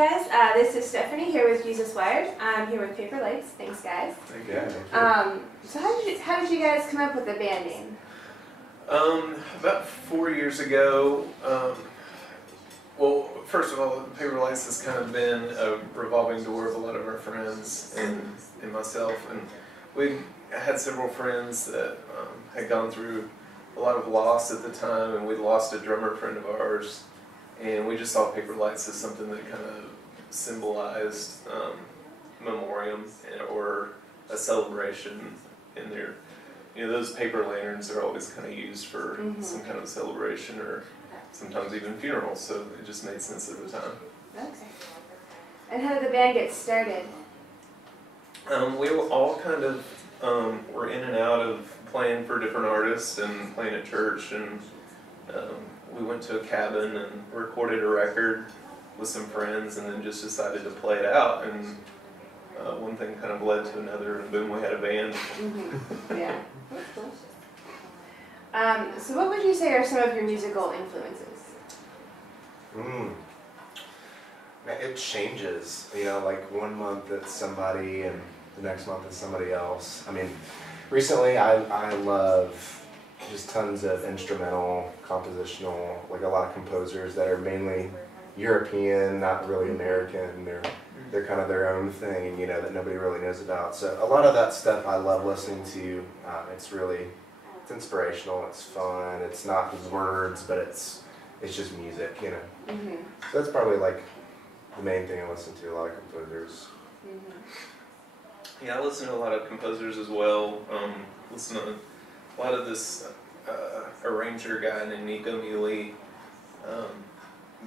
guys. This is Stephanie here with JesusWired. I'm here with Paper Lights. Thanks, guys. Thank you. So how did you guys come up with the band name? About 4 years ago, well, first of all, Paper Lights has kind of been a revolving door of a lot of our friends and myself. And we had several friends that had gone through a lot of loss at the time, and we lost a drummer friend of ours. And we just saw Paper Lights as something that kind of symbolized memoriam or a celebration in there. You know, those paper lanterns are always kind of used for some kind of celebration or sometimes even funerals, so it just made sense at the time. Okay. And how did the band get started? We all kind of were in and out of playing for different artists and playing at church, and we went to a cabin and recorded a record with some friends and then just decided to play it out, and one thing kind of led to another, and boom, we had a band. Yeah, that's cool. So what would you say are some of your musical influences? It changes, you know, like one month it's somebody and the next month it's somebody else. I mean, recently I love just tons of instrumental, compositional, like a lot of composers that are mainly European, not really American. They're kind of their own thing, you know, that nobody really knows about. So a lot of that stuff I love listening to. It's inspirational, it's fun, it's not words, but it's just music, you know. So that's probably like the main thing I listen to, a lot of composers. Yeah, I listen to a lot of composers as well. Listen to a lot of this arranger guy named Nico Muley,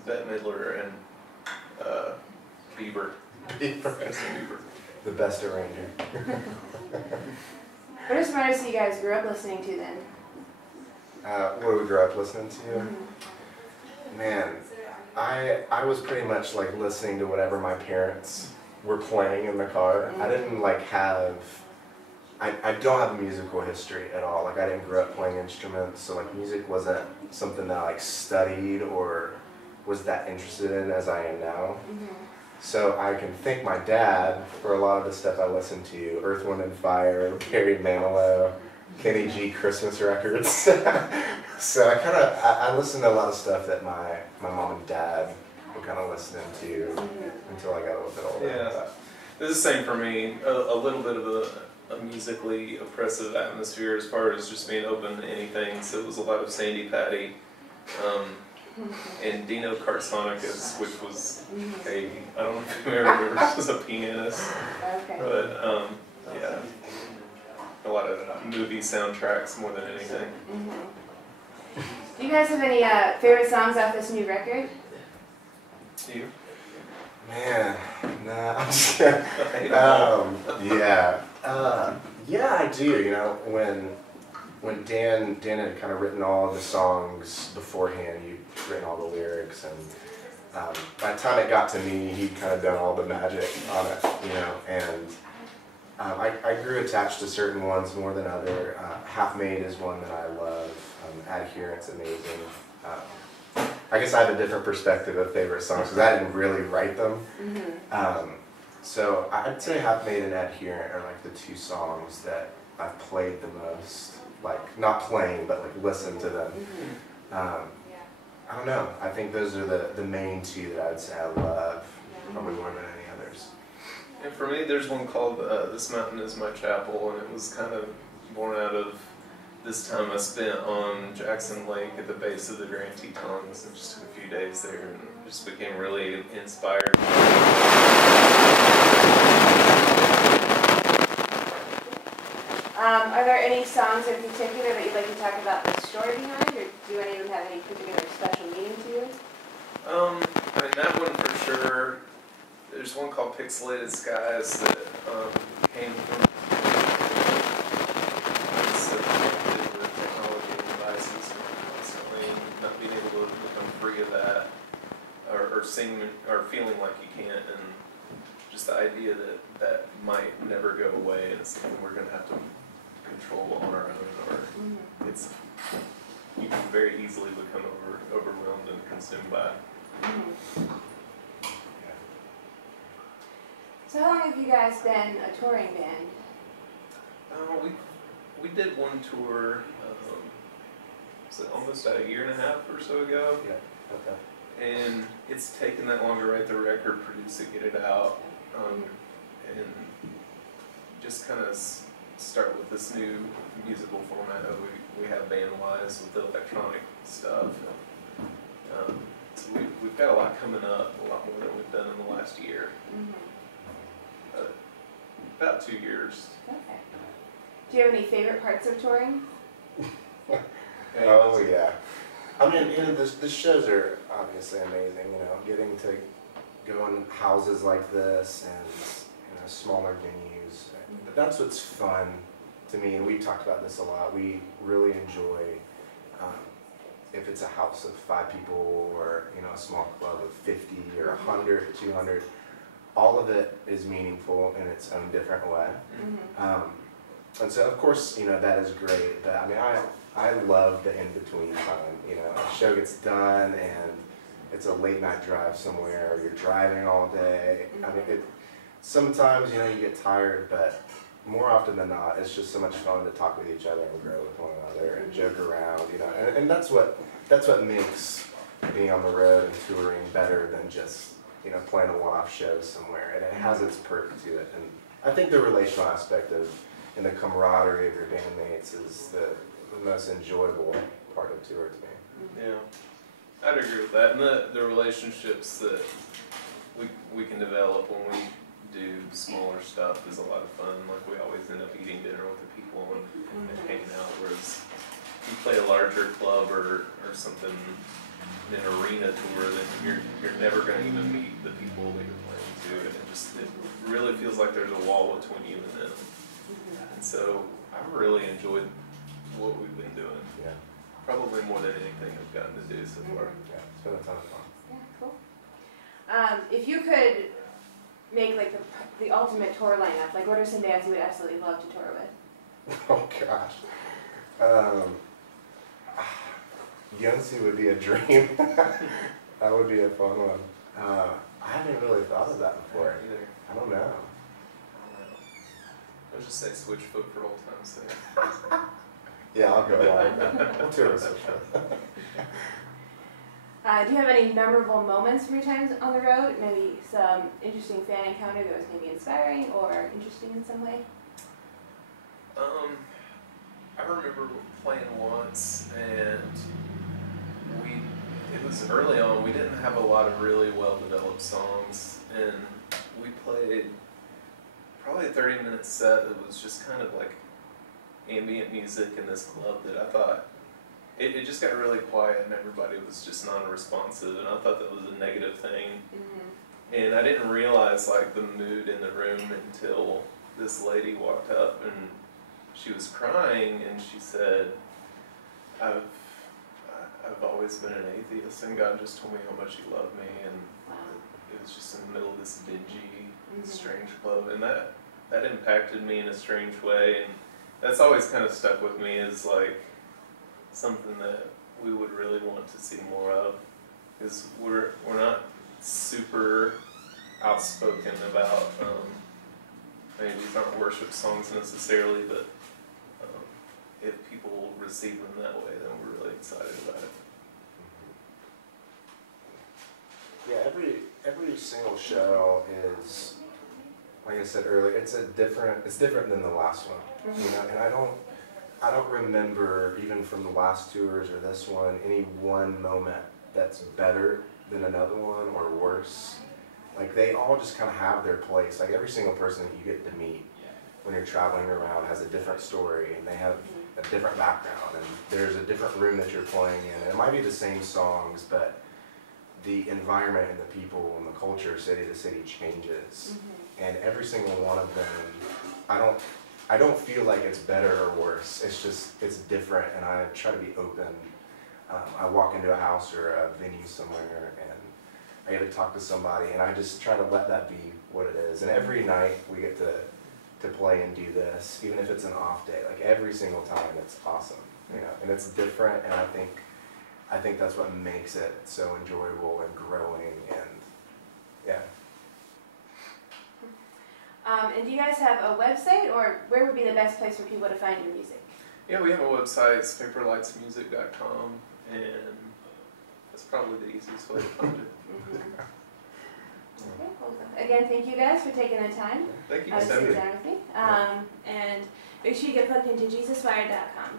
Bette Midler, and Bieber. The best arranger. What are some artists you guys grew up listening to then? What do we grow up listening to? Man, I was pretty much like listening to whatever my parents were playing in the car. I didn't like have, I don't have a musical history at all. Like I didn't grow up playing instruments, so like music wasn't something that I like studied or was that interested in as I am now. So I can thank my dad for a lot of the stuff I listened to: Earth, Wind and Fire, Barry Manilow, Kenny G Christmas records. So I listened to a lot of stuff that my mom and dad were kind of listening to until I got a little bit older. Yeah, it's the same for me. A little bit of a musically oppressive atmosphere as far as just being open to anything. So it was a lot of Sandy Patty. And Dino Karsonicus, which was I don't know if you remember, was a pianist. Okay. But yeah, a lot of movie soundtracks more than anything. Do you guys have any favorite songs off this new record? Do you? Man, nah, I'm just kidding. Yeah, I do. You know, when Dan had kind of written all of the songs beforehand, he'd written all the lyrics, and by the time it got to me, he'd kind of done all the magic on it, you know, and I grew attached to certain ones more than other. Half Made is one that I love. Adherent's amazing. I guess I have a different perspective of favorite songs because I didn't really write them. So I'd say Half Made and Adherent are like the two songs that I've played the most. Like, not playing, but like listen to them. I don't know. I think those are the main two that I'd say I love, probably more than any others. And for me, there's one called This Mountain Is My Chapel, and it was kind of born out of this time I spent on Jackson Lake at the base of the Grand Tetons, and just took a few days there and just became really inspired. Are there any songs in particular that you'd like to talk about the story behind, or do any of them have any particular special meaning to you? I mean, that one for sure. There's one called Pixelated Skies that came from the technology and devices constantly, and not being able to become free of that, or sing, or feeling like you can't, and just the idea that might never go away, and it's something we're going to have to control on our own, or you can very easily become overwhelmed and consumed by it. So how long have you guys been a touring band? We did one tour, was it almost a year and a half or so ago? Yeah. Okay. And it's taken that long to write the record, produce it, get it out, and just kind of start with this new musical format that we have band-wise with the electronic stuff. So we've got a lot coming up, a lot more than we've done in the last year. About 2 years. Okay. Do you have any favorite parts of touring? Oh yeah. I mean, the shows are obviously amazing. Getting to go in houses like this and smaller venues. That's what's fun to me. And we talked about this a lot. We really enjoy if it's a house of 5 people or a small club of 50 or 100, 200. All of it is meaningful in its own different way. And so, of course, that is great. But I mean, I love the in-between time. A show gets done and it's a late night drive somewhere, or you're driving all day. I mean, sometimes, you get tired, but more often than not, it's just so much fun to talk with each other and grow with one another and joke around, and that's what makes being on the road and touring better than just, playing a one-off show somewhere. And it has its perk to it. And I think the relational aspect and the camaraderie of your bandmates is the most enjoyable part of tour to me. Yeah, I'd agree with that. And the relationships that we can develop when we do smaller stuff is a lot of fun. Like, we always end up eating dinner with the people and hanging out, whereas you play a larger club or something, an arena tour, then you're never going to even meet the people that you're playing to, and it really feels like there's a wall between you and them. And so I really enjoyed what we've been doing. Yeah. Probably more than anything I've gotten to do so far. Yeah, it's been a ton of fun. Yeah, cool. If you could make like the ultimate tour lineup, like what are some bands you would absolutely love to tour with? Oh gosh. Yonsei would be a dream. That would be a fun one. I haven't really thought of that before. Either. I don't know. I'll just say Switchfoot for old time's sake. Yeah, I'll go along. We'll tour with Switchfoot. Do you have any memorable moments from your times on the road? Maybe some interesting fan encounter that was maybe inspiring or interesting in some way? I remember playing once, and it was early on. We didn't have a lot of really well-developed songs, and we played probably a 30-minute set that was just kind of like ambient music in this club that I thought, it just got really quiet and everybody was just non-responsive, and I thought that was a negative thing. And I didn't realize like the mood in the room until this lady walked up and she was crying, and she said, I've always been an atheist, and God just told me how much He loved me, and it was just in the middle of this dingy, strange club, and that impacted me in a strange way, and that's always kind of stuck with me as like something that we would really want to see more of, because we're not super outspoken about, I mean, these aren't worship songs necessarily, but if people receive them that way, then we're really excited about it. Yeah, every single show is, like I said earlier, it's different than the last one. And I don't remember, even from the last tours or this one, any one moment that's better than another one or worse. Like, they all just kind of have their place. Like, every single person that you get to meet when you're traveling around has a different story, and they have a different background, and there's a different room that you're playing in. And it might be the same songs, but the environment and the people and the culture, city to city, changes. And every single one of them, I don't feel like it's better or worse. It's different, and I try to be open. I walk into a house or a venue somewhere, and I get to talk to somebody, and I just try to let that be what it is. And every night we get to play and do this, even if it's an off day. Like, every single time, it's awesome, and it's different. And I think that's what makes it so enjoyable and growing. And yeah. And do you guys have a website, or where would be the best place for people to find your music? Yeah, we have a website, it's paperlightsmusic.com, and that's probably the easiest way to find it. Okay, well, again, thank you guys for taking the time Thank you, to sit Stephanie. down with me. And make sure you get plugged into JesusWired.com.